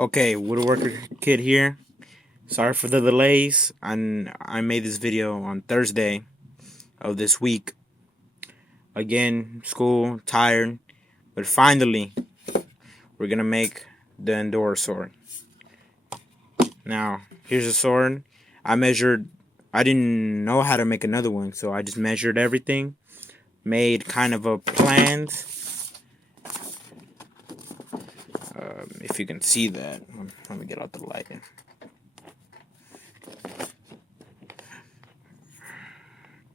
Okay, woodworker kid here. Sorry for the delays. I made this video on Thursday of this week. Again, school, tired, but finally we're gonna make the ENDURA sword. Now, here's a sword. I didn't know how to make another one, so I just measured everything, made kind of a plan. If you can see that, let me get out the light.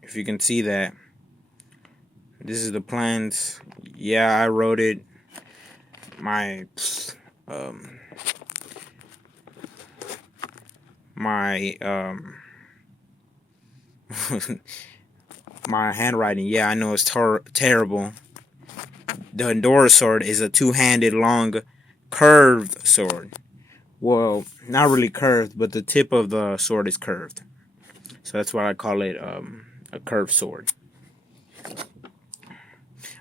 If you can see that, this is the plans. Yeah, I wrote it. My my handwriting. Yeah, I know it's terrible. The ENDURA sword is a two-handed, long, curved sword. Well, not really curved, but the tip of the sword is curved. So that's why I call it a curved sword.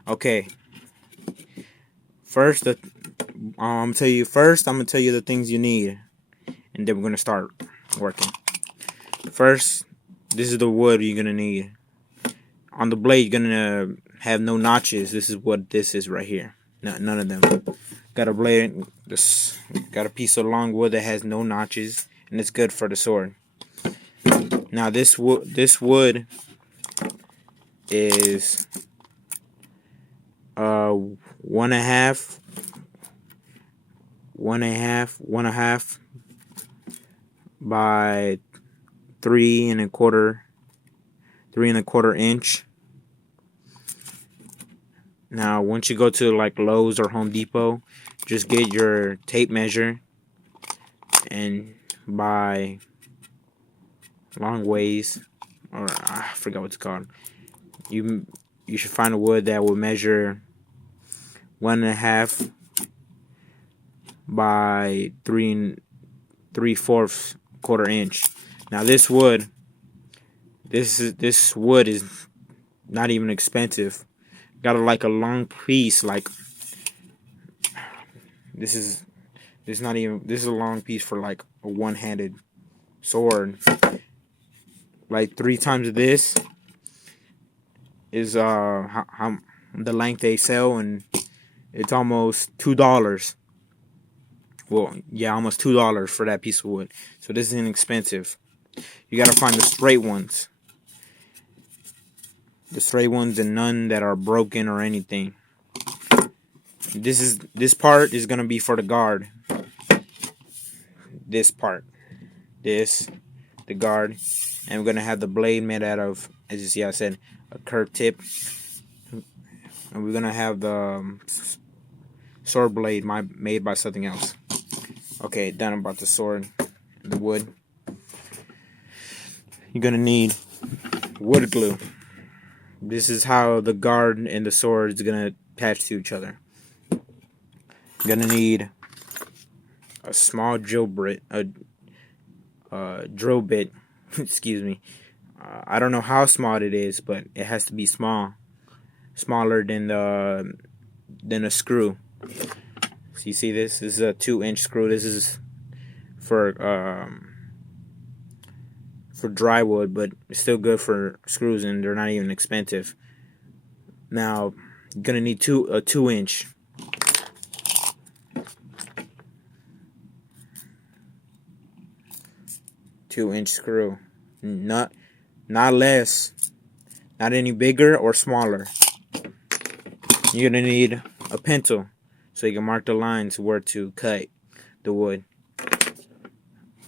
Okay. First, I'm gonna tell you the things you need, and then we're gonna start working. First, this is the wood you're gonna need. On the blade, you're gonna have no notches. This is what this is right here. No, none of them. Got a blade. Got a piece of long wood that has no notches, and it's good for the sword. Now this wood is 1.5 by 3.25 inch. Now once you go to like Lowe's or Home Depot, just get your tape measure and buy long ways, or I forgot what it's called. You should find a wood that will measure 1.5 by 3.75 inch. Now this wood is not even expensive. Got like a long piece, like this is a long piece for like a one-handed sword. Like 3 times this is how the length they sell, and it's almost $2. Well, yeah, almost $2 for that piece of wood. So this is inexpensive. You gotta find the straight ones. The straight ones, and none that are broken or anything. This part is gonna be for the guard. This part, the guard, and we're gonna have the blade made out of, as you see, I said, a curved tip, and we're gonna have the sword blade made by something else. Okay, done about the sword, the wood. You're gonna need wood glue. This is how the guard and the sword is gonna attach to each other. You're gonna need a small drill bit, excuse me. I don't know how small it is, but it has to be smaller than a screw. So you see this? This is a 2-inch screw. This is for dry wood, but it's still good for screws, and they're not even expensive. Now you're gonna need a 2-inch. Two-inch screw, not less, not any bigger or smaller. You're gonna need a pencil so you can mark the lines where to cut the wood.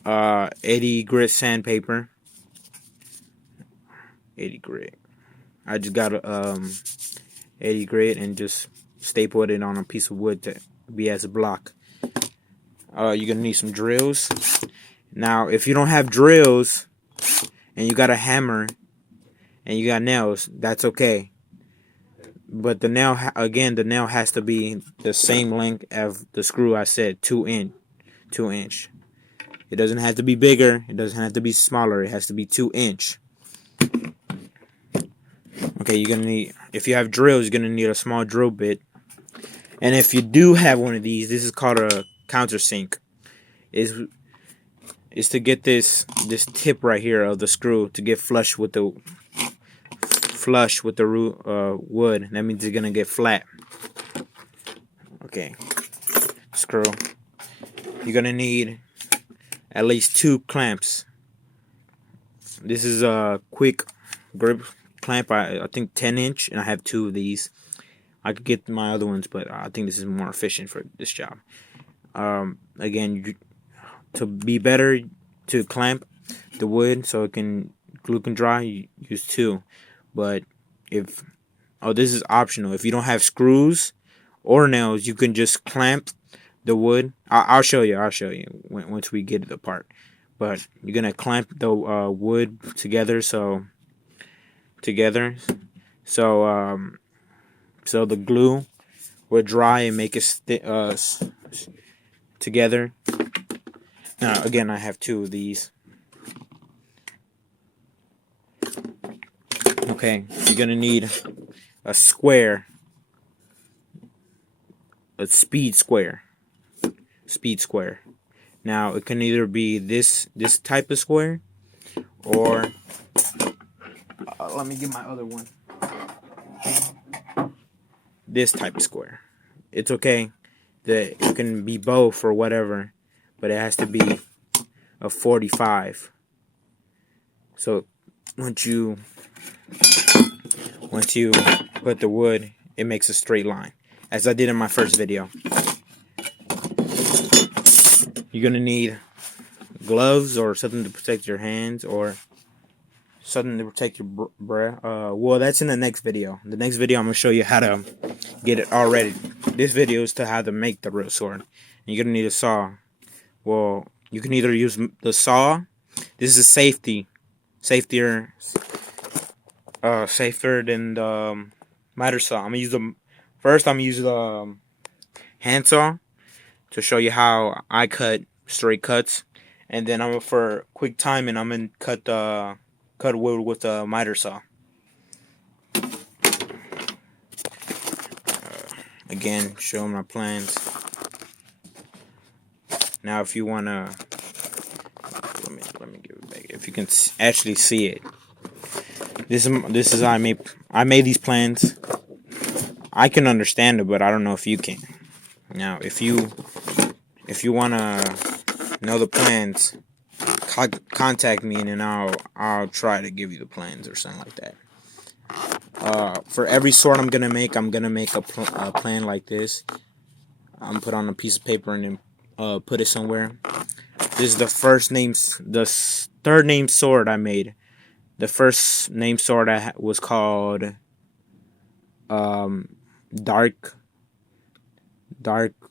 80 grit sandpaper. 80 grit. I just got 80 grit and just stapled it on a piece of wood to be as a block. You're gonna need some drills. Now, if you don't have drills and you got a hammer and you got nails, that's okay. But the nail, the nail has to be the same length as the screw I said, 2 inch. It doesn't have to be bigger. It doesn't have to be smaller. It has to be 2 inch. Okay, you're gonna need, if you have drills, you're gonna need a small drill bit. And if you do have one of these, this is called a countersink. is to get this tip right here of the screw to get flush with the wood. That means it's gonna get flat. Okay, screw. You're gonna need at least 2 clamps. This is a quick grip clamp. I think 10-inch, and I have 2 of these. I could get my other ones, but I think this is more efficient for this job. Again, to be better to clamp the wood so it can glue can dry, you use 2. But if this is optional. If you don't have screws or nails, you can just clamp the wood. I'll show you. I'll show you once we get it apart. But you're gonna clamp the wood together, so so the glue will dry and make it together. Now again, I have 2 of these. Okay, you're gonna need a square, a speed square. Now it can either be this type of square, or let me get my other one. This type of square. It's okay that it can be both or whatever, but it has to be a 45. So once you put the wood, it makes a straight line, as I did in my first video. You're gonna need gloves or something to protect your hands, or something to protect your breath. Well, that's in the next video. The next video, I'm gonna show you how to get it all ready. This video is to how to make the real sword. And you're gonna need a saw. Well, you can either use the saw. This is safer than the miter saw. I'm gonna use the hand saw to show you how I cut straight cuts, and then for quick timing, I'm gonna cut wood with a miter saw. Again, show my plans. Now, if you wanna, let me give it back. If you can actually see it, this is how I made these plans. I can understand it, but I don't know if you can. Now, if you wanna know the plans, contact me, and then I'll try to give you the plans or something like that. For every sword I'm gonna make a plan like this. I'm gonna put on a piece of paper and then put it somewhere. This is the third named sword I made. The first named sword was called light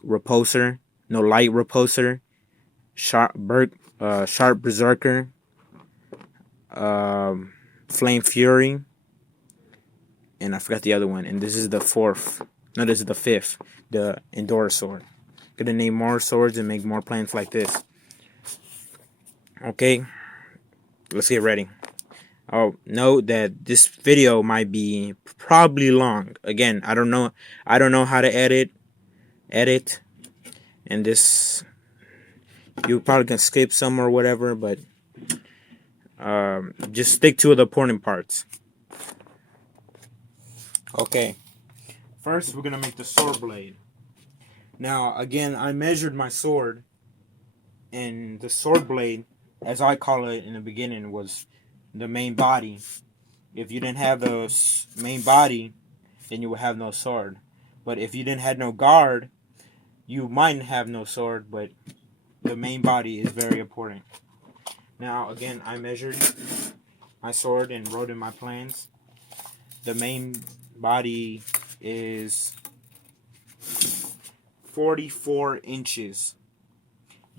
repulsor, sharp berserker, flame fury, and I forgot the other one. And this is the fifth, the ENDURA sword. Gonna name more swords and make more plans like this. Okay, let's get ready. Oh, note that this video might be probably long. Again, I don't know how to edit, and this, you probably can skip some or whatever, but just stick to the important parts. Okay, first we're gonna make the sword blade. Now, again, I measured my sword, and the sword blade, as I call it in the beginning, was the main body. If you didn't have the main body, then you would have no sword. But if you didn't have no guard, you might have no sword, but the main body is very important. Now, again, I measured my sword and wrote in my plans. The main body is 44 inches,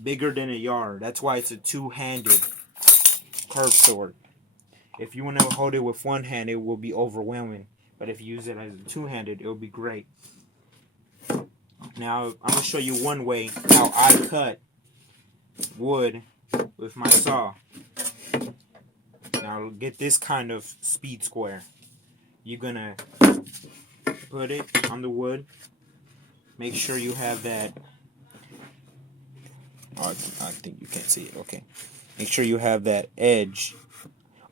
bigger than a yard. That's why it's a two-handed curved sword. If you want to hold it with one hand, it will be overwhelming. But if you use it as a two-handed, it will be great. Now, I'm going to show you one way how I cut wood with my saw. Now, get this kind of speed square. You're going to put it on the wood. Make sure you have that Oh, I think you can't see it. Okay. Make sure you have that edge.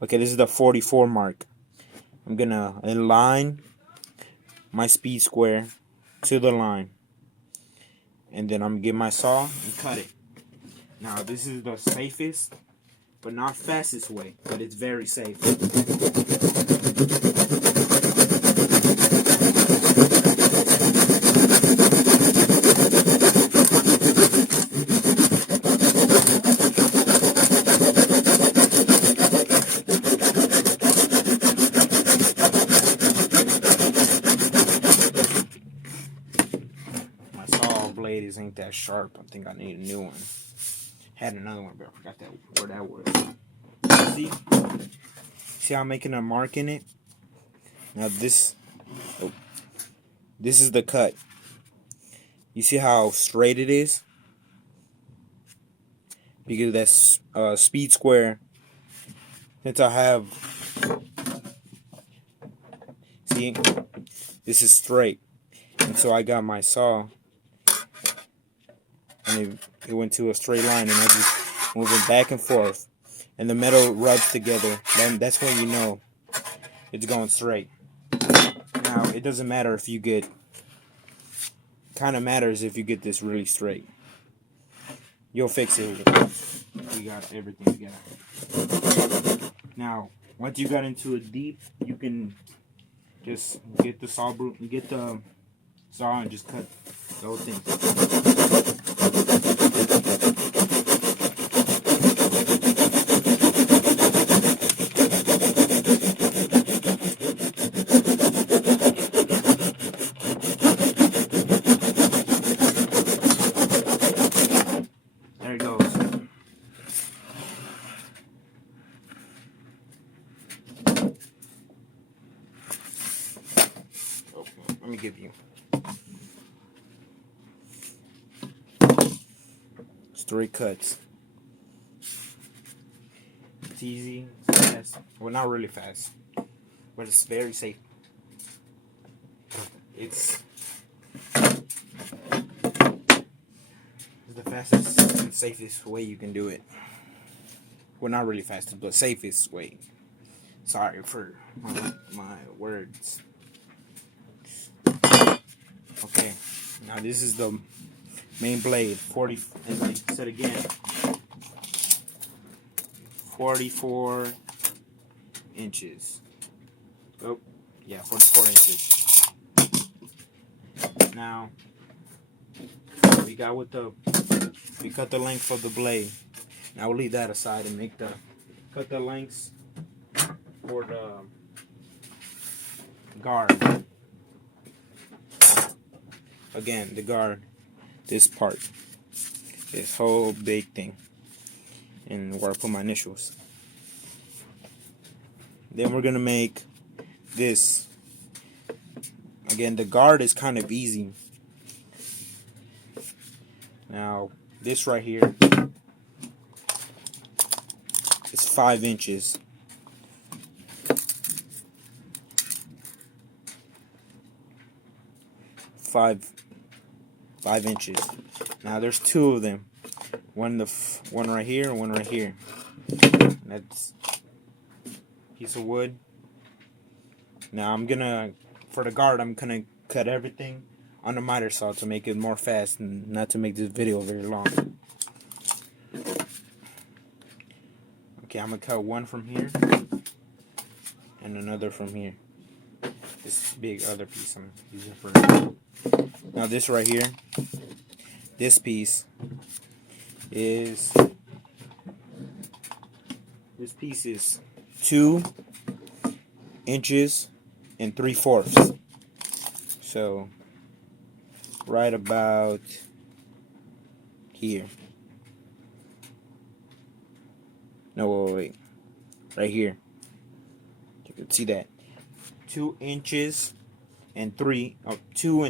Okay, this is the 44 mark. I'm gonna align my speed square to the line. And then I'm gonna get my saw and cut it. Now this is the safest, but not fastest way, but it's very safe. My saw blade ain't that sharp. I think I need a new one. Had another one, but I forgot where that was. See how I'm making a mark in it? Now this is the cut. You see how straight it is? Because that's speed square. Since I have, see, this is straight. And so I got my saw, and it went to a straight line, and I just move it back and forth. And the metal rubs together. Then that's when you know it's going straight. Now, it doesn't matter if you get, kind of matters if you get this really straight. You'll fix it. We got everything together. Now, once you got into it deep, you can just get the saw and just cut the whole thing. There it goes. Oh, let me give you. It's 3 cuts. It's easy, it's fast. Well, not really fast, but it's very safe. It's the fastest and safest way you can do it. Well, not really fastest, but safest way. Sorry for my words. Okay, now this is the main blade. 40, as I said again, 44 inches. Oh, yeah, 44 inches. Now we cut the length of the blade. Now we'll leave that aside and cut the lengths for the guard. Again, the guard, this part, this whole big thing, and where I put my initials. Then we're gonna make this. Again, the guard is kind of easy. Now, this right here is 5 inches. Five inches. Now there's 2 of them. One right here and one right here. That's a piece of wood. Now for the guard, I'm gonna cut everything on the miter saw to make it more fast and not to make this video very long. Okay, I'm gonna cut one from here and another from here. This big other piece I'm using for now. This right here, this piece is 2 inches and 3/4. So right about here. No, wait. Right here. You can see that. 2 inches and 2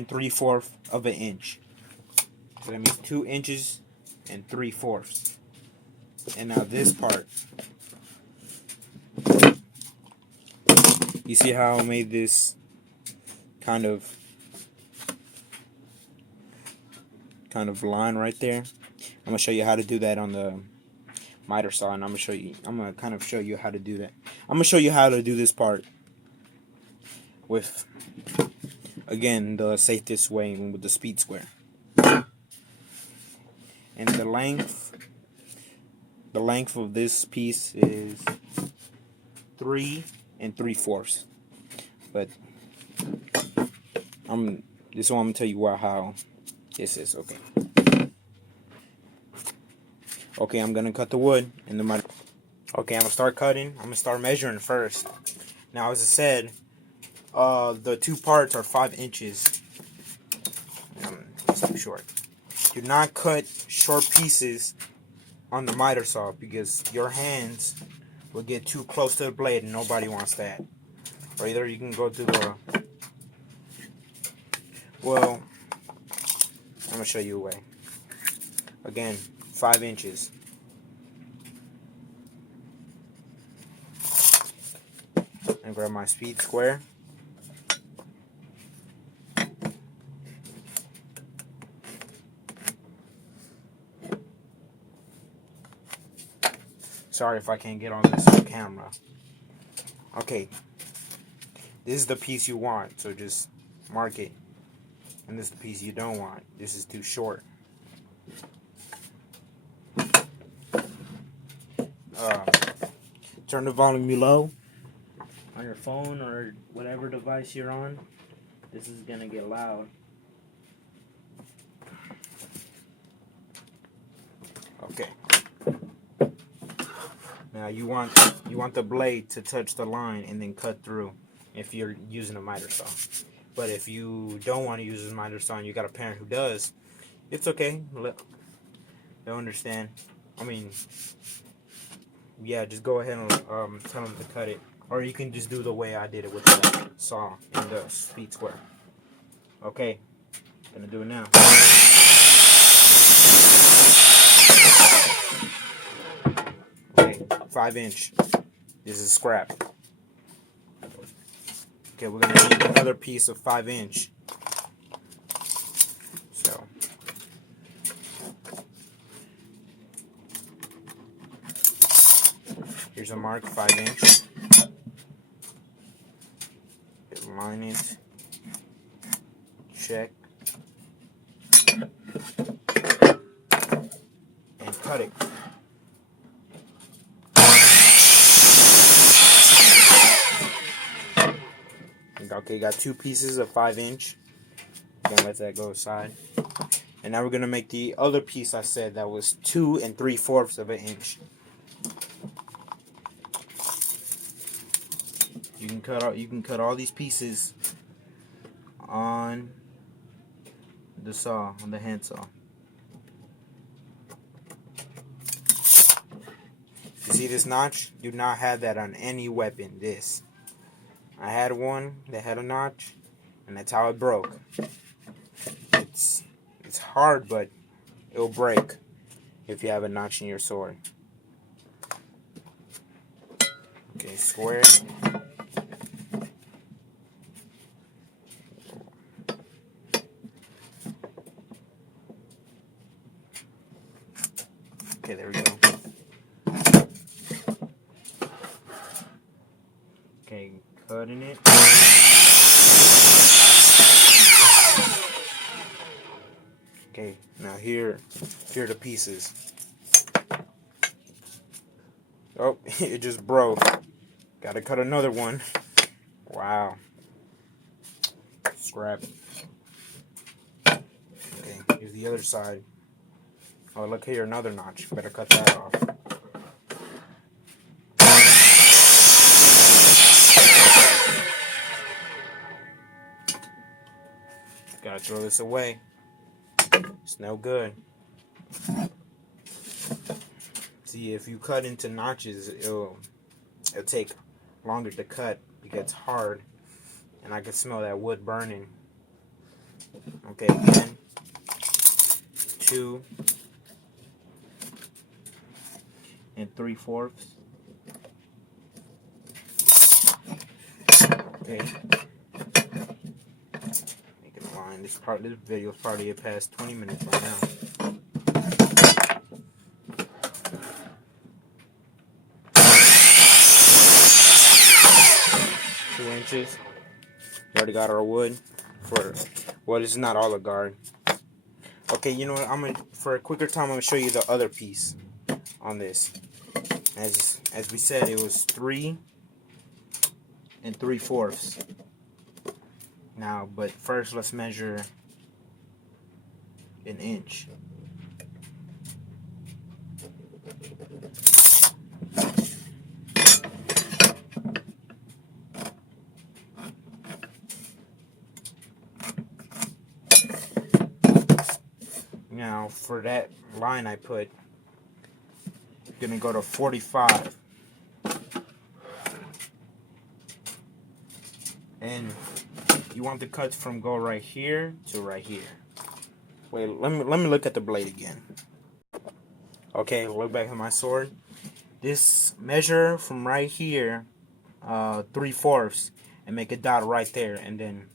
3/4 of an inch. So that means 2 inches and 3/4. And now this part. You see how I made this kind of line right there? I'm gonna show you how to do that on the miter saw, and I'm gonna kind of show you how to do that. I'm gonna show you how to do this part with, again, the safest way, with the speed square. And the length of this piece is 3 3/4. But this one I'm gonna tell you how this is. Okay, I'm gonna cut the wood in the mud. Okay, I'm gonna start cutting. I'm gonna start measuring first. Now, as I said, the two parts are 5 inches. It's too short. Do not cut short pieces on the miter saw, because your hands will get too close to the blade, and nobody wants that. Or either you can go to the, well, I'm gonna show you a way. Again, 5 inches. And grab my speed square. Sorry if I can't get all this on camera. Okay, this is the piece you want, so just mark it. And this is the piece you don't want. This is too short. Turn the volume low on your phone or whatever device you're on. This is gonna get loud. Okay. Now you want the blade to touch the line and then cut through if you're using a miter saw. But if you don't want to use a miter saw and you got a parent who does, it's okay. They'll understand. I mean, yeah, just go ahead and tell them to cut it. Or you can just do the way I did it with the saw and the speed square. Okay, gonna do it now. Okay, 5 inch. This is scrap. Okay, we're gonna need another piece of 5 inch. So, here's a mark, 5 inch. Line it. Check. And cut it. Okay, got 2 pieces of 5 inch. Gonna let that go aside. And now we're gonna make the other piece I said that was 2 3/4 of an inch. You can cut all these pieces on the saw, on the hand saw. You see this notch? Do not have that on any weapon. This. I had one that had a notch, and that's how it broke. It's hard, but it'll break if you have a notch in your sword. Okay, square. Okay, there we go. Okay, cutting it. Okay, now here are the pieces. Oh, it just broke. Gotta cut another one. Wow. Scrap. Okay, here's the other side. Oh, look here, another notch. Better cut that off. Gotta throw this away. It's no good. See, if you cut into notches, it'll take longer to cut because it's hard, and I can smell that wood burning. Okay, again, 2 3/4. Okay. Making a line. This video is probably past 20 minutes right now. inches. We already got our wood for, well, this is not all the guard. Okay, you know what? For a quicker time, I'm gonna show you the other piece on this. As we said, it was 3 3/4. Now, but first, let's measure an inch. Now, for that line I put, I'm gonna go to 45. And you want the cuts from go right here to right here. Wait, let me look at the blade again. Okay, look back at my sword. This measure from right here, 3/4, and make a dot right there, and then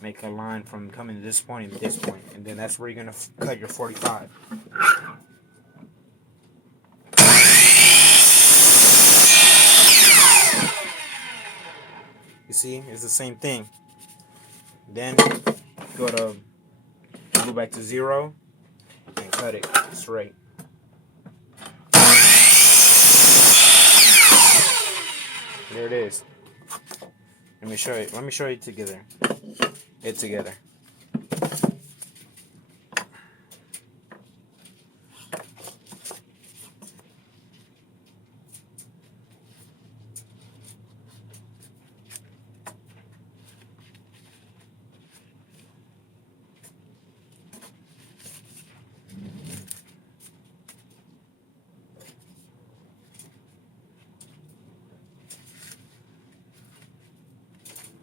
make a line from coming to this point and this point, and then that's where you're gonna cut your 45. You see, it's the same thing. Then go back to 0 and cut it straight. There it is. Let me show you. Let me show you together. It together.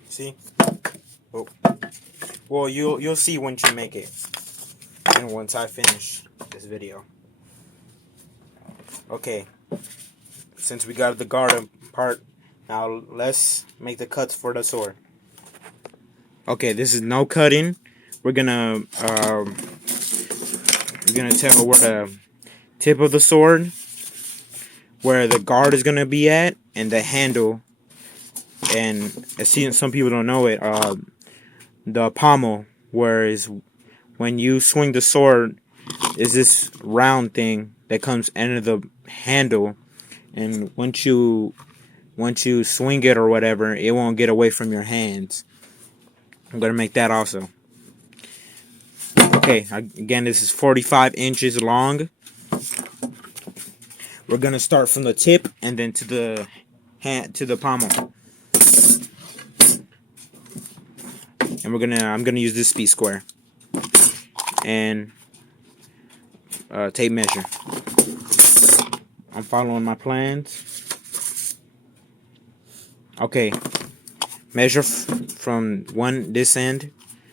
See? Oh. Well, you'll see once you make it, and once I finish this video. Okay. Since we got the guard part, now let's make the cuts for the sword. Okay, this is no cutting. We're gonna tell where the tip of the sword, where the guard is gonna be at, and the handle. And I see some people don't know it. The pommel, whereas when you swing the sword, is this round thing that comes under the handle, and once you swing it or whatever, it won't get away from your hands. I'm gonna make that also. Okay, again, this is 45 inches long. We're gonna start from the tip and then to the pommel. And I'm gonna use this speed square and tape measure. I'm following my plans. Okay, measure from this end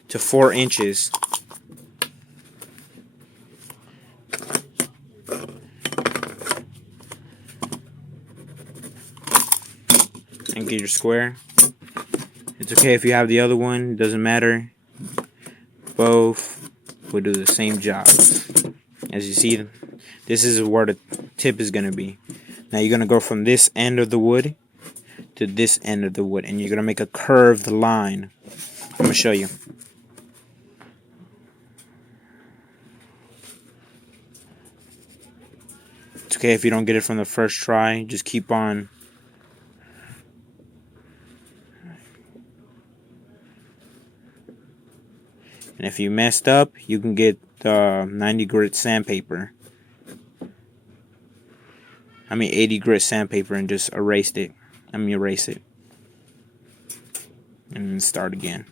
to 4 inches. And get your square. It's okay if you have the other one, it doesn't matter. Both will do the same job. As you see, this is where the tip is going to be. Now you're going to go from this end of the wood to this end of the wood, and you're going to make a curved line. I'm going to show you. It's okay if you don't get it from the first try, just keep on. And if you messed up, you can get 90 grit sandpaper. 80 grit sandpaper and just erase it. Erase it. And then start again.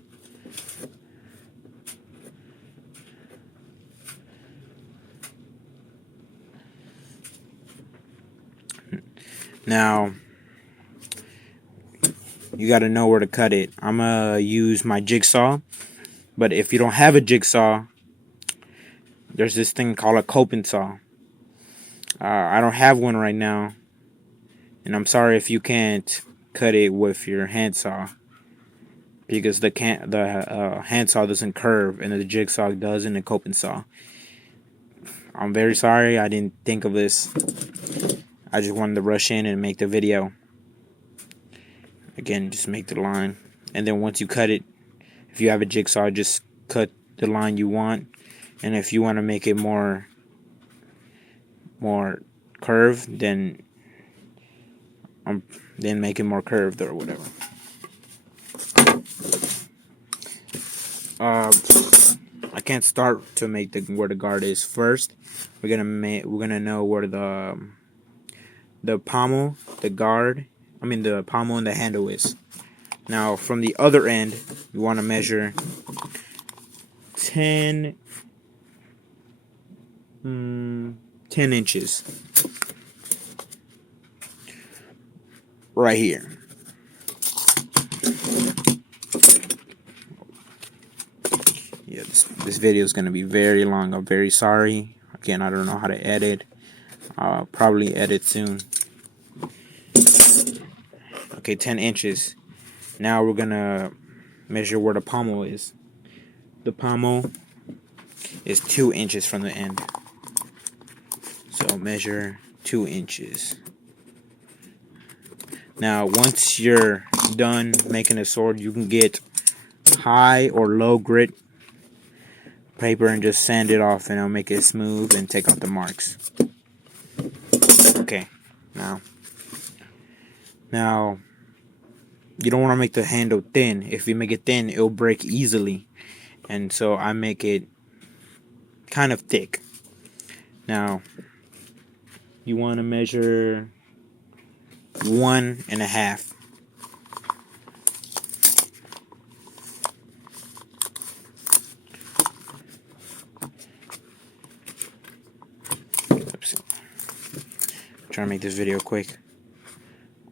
Now, you got to know where to cut it. I'm going to use my jigsaw. But if you don't have a jigsaw, there's this thing called a coping saw. I don't have one right now, and I'm sorry if you can't cut it with your handsaw, because the handsaw doesn't curve, and the jigsaw does, and the coping saw. I'm very sorry. I didn't think of this. I just wanted to rush in and make the video. Again, just make the line, and then once you cut it, if you have a jigsaw, just cut the line you want. And if you want to make it more curved, then make it more curved or whatever. I can't start to make where the guard is first. We're gonna know where the pommel, the pommel and the handle is. Now from the other end, you want to measure 10 inches right here. Yeah, this video is going to be very long. I'm very sorry. Again, I don't know how to edit. I'll probably edit soon. Okay, 10 inches. Now we're going to measure where the pommel is. The pommel is 2 inches from the end. So measure 2 inches. Now, once you're done making a sword, you can get high or low grit paper and just sand it off, and it'll make it smooth and take out the marks. Okay, now you don't want to make the handle thin. If you make it thin, it'll break easily, and so I make it kind of thick. Now you want to measure 1.5. Trying to make this video quick.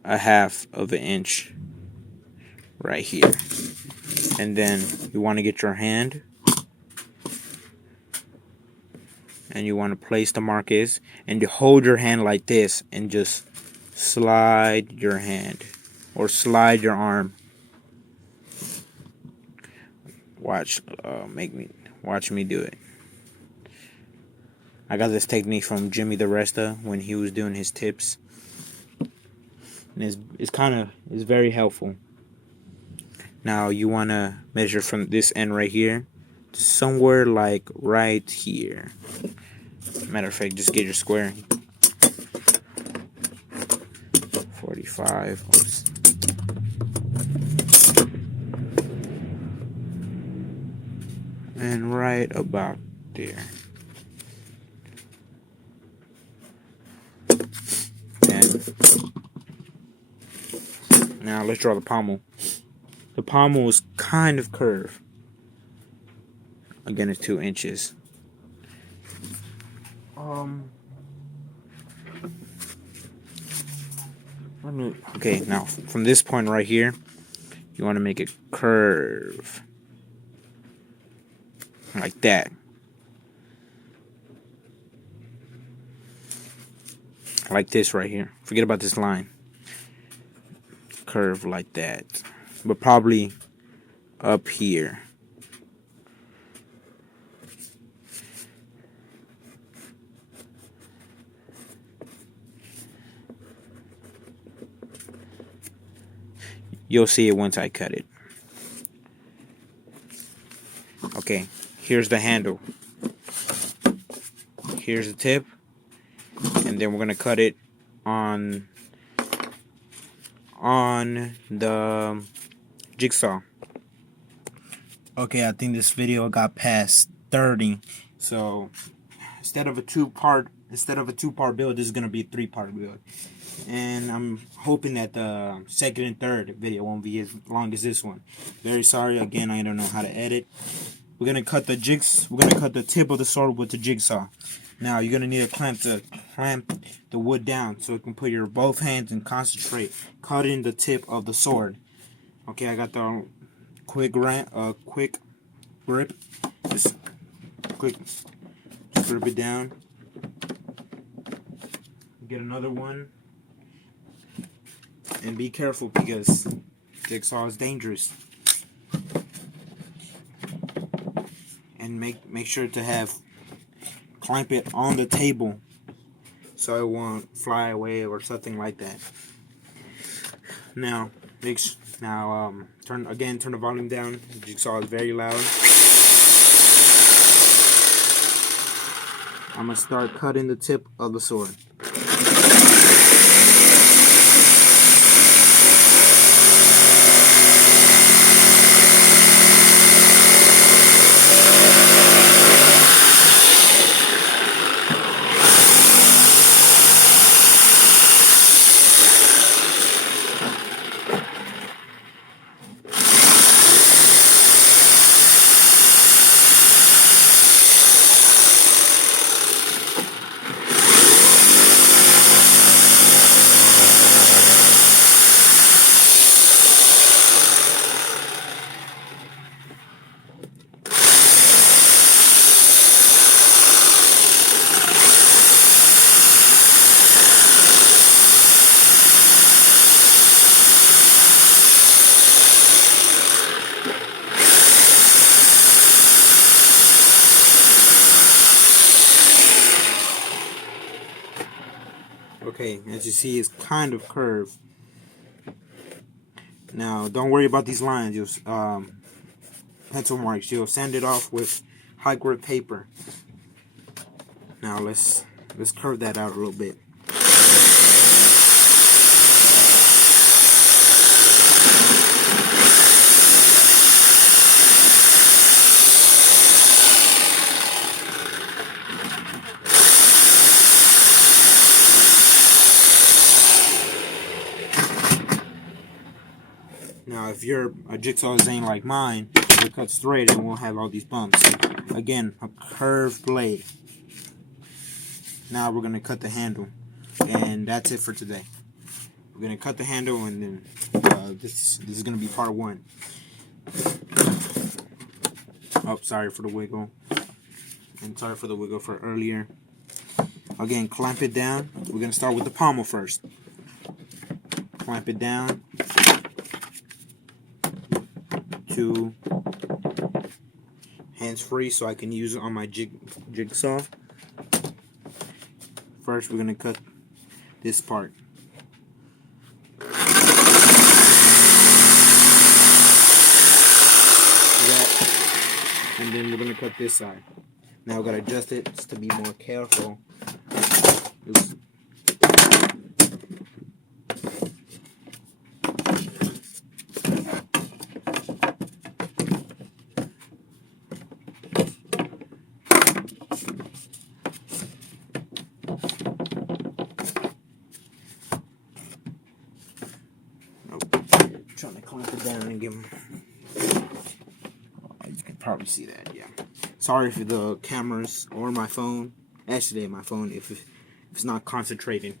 1/2 of an inch right here, and then you want to get your hand, and you want to place the markers, and you hold your hand like this, and just slide your hand or slide your arm. Watch me do it. I got this technique from Jimmy the Resta when he was doing his tips, and it's very helpful. Now you want to measure from this end right here to somewhere like right here. Matter of fact, just get your square. 45. Oops. And right about there. Now let's draw the pommel. The pommel is kind of curved. Again, it's 2 inches. Okay, now from this point right here, you want to make it curve like that. Like this right here. Forget about this line. Curve like that, but probably up here. You'll see it once I cut it. Okay, here's the handle. Here's the tip, and then we're gonna cut it on the jigsaw. Okay, I think this video got past 30, so instead of a two-part build, this is gonna be a 3-part build. And I'm hoping that the second and third video won't be as long as this one. Very sorry again, I don't know how to edit. We're gonna cut the tip of the sword with the jigsaw. Now you're gonna need a clamp to clamp the wood down so you can put your both hands and concentrate cutting the tip of the sword. Okay, I got the quick grip. Just grip it down. Get another one. And be careful because jigsaw is dangerous. And make sure to clamp it on the table so it won't fly away or something like that. Now Now turn the volume down. The Jigsaw is very loud. I'm gonna start cutting the tip of the sword. Okay, as you see, it's kind of curved. Now, don't worry about these lines. You'll pencil marks. You'll sand it off with high grit paper. Now let's curve that out a little bit. Now, if your jigsaw ain't like mine, it cuts straight and won't have all these bumps. Again, a curved blade. Now we're gonna cut the handle, and that's it for today. We're gonna cut the handle, and then this is gonna be part 1. Oh, sorry for the wiggle, and sorry for the wiggle for earlier. Again, clamp it down. We're gonna start with the pommel first. Clamp it down to hands free, so I can use it on my jigsaw. First, we're gonna cut this part. And then we're gonna cut this side. Now we gotta adjust it just to be more careful. Oops. Trying to clamp it down and give them. You can probably see that, yeah. Sorry for the cameras or my phone. Actually, my phone if it's not concentrating.